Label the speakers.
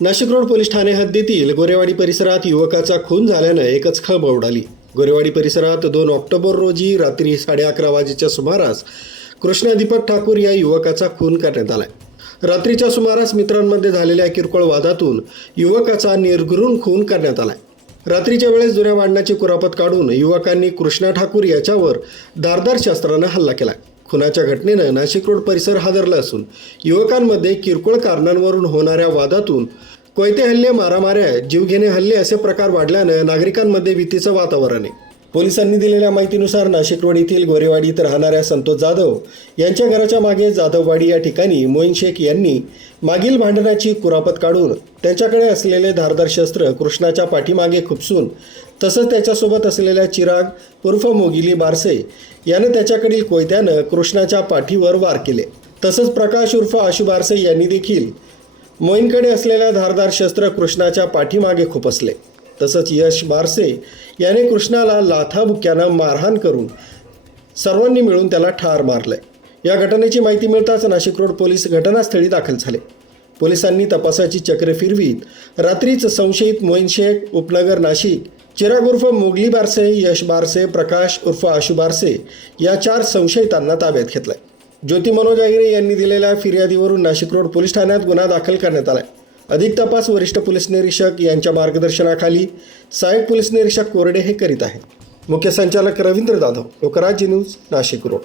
Speaker 1: Nashik road police Thane हद्दीतील गोरेवाडी परिसरात युवकाचा खून झाल्यानं एकच खळबळ उडाली. गोरेवाडी परिसरात दोन ऑक्टोबर रोजी रात्री साडे अकरा वाजेच्या सुमारास कृष्णा दीपक ठाकूर या युवकाचा खून करण्यात आलाय. रात्रीच्या सुमारास मित्रांमध्ये झालेल्या किरकोळ वादातून युवकाचा निर्घृण खून करण्यात आलाय. रात्रीच्या वेळेस जुन्या वाढण्याची कुरापत काढून युवकांनी कृष्णा ठाकूर याच्यावर धारदार शस्त्रानं हल्ला केलाय. खुनाच्या घटनेनं नाशिक रोड परिसर हादरला असून युवकांमध्ये किरकोळ कारणांवरून होणाऱ्या वादातून कोयते हल्ले मारामाऱ्या जीवघेणे हल्ले असे प्रकार वाढल्यानं नागरिकांमध्ये भीतीचं वातावरण आहे. पोलिसांनी दिलेल्या माहितीनुसार नाशिकरोड येथील गोरेवाडीत राहणाऱ्या संतोष जाधव यांच्या घराच्या मागे जाधववाडी या ठिकाणी मोईन शेख यांनी मागील भांडणाची कुरापत काढून त्यांच्याकडे असलेले धारदार शस्त्र कृष्णाच्या पाठीमागे खुपसून तसंच त्याच्यासोबत असलेल्या चिराग उर्फ मोगिली बारसे यानं त्याच्याकडील कोयत्यानं कृष्णाच्या पाठीवर वार केले. तसंच प्रकाश उर्फ आशु बारसे यांनी देखील मोईनकडे असलेल्या धारदार शस्त्र कृष्णाच्या पाठीमागे खुपसले. तसंच यश बारसे याने कृष्णाला लाथाबुक्यानं मारहाण करून सर्वांनी मिळून त्याला ठार मारलंय. या घटनेची माहिती मिळताच नाशिक रोड पोलीस घटनास्थळी दाखल झाले. पोलिसांनी तपासाची चक्र फिरवीत रात्रीच संशयित मोईन शेख उपनगर नाशिक चिराग उर्फ मोगली बारसे यश बारसे प्रकाश उर्फ आशु बारसे या चार संशयितांना ताब्यात घेतलाय. ज्योती मनोज आहिरे यांनी दिलेल्या फिर्यादीवरून नाशिक रोड पोलीस ठाण्यात गुन्हा दाखल करण्यात आलाय. अधिक तपास वरिष्ठ पोलीस निरीक्षक यांच्या मार्गदर्शनाखाली सहाय्यक पोलीस निरीक्षक कोरडे हे करीत आहेत. मुख्य संचालक रवींद्र जाधव लोकराज्य न्यूज नाशिक रोड.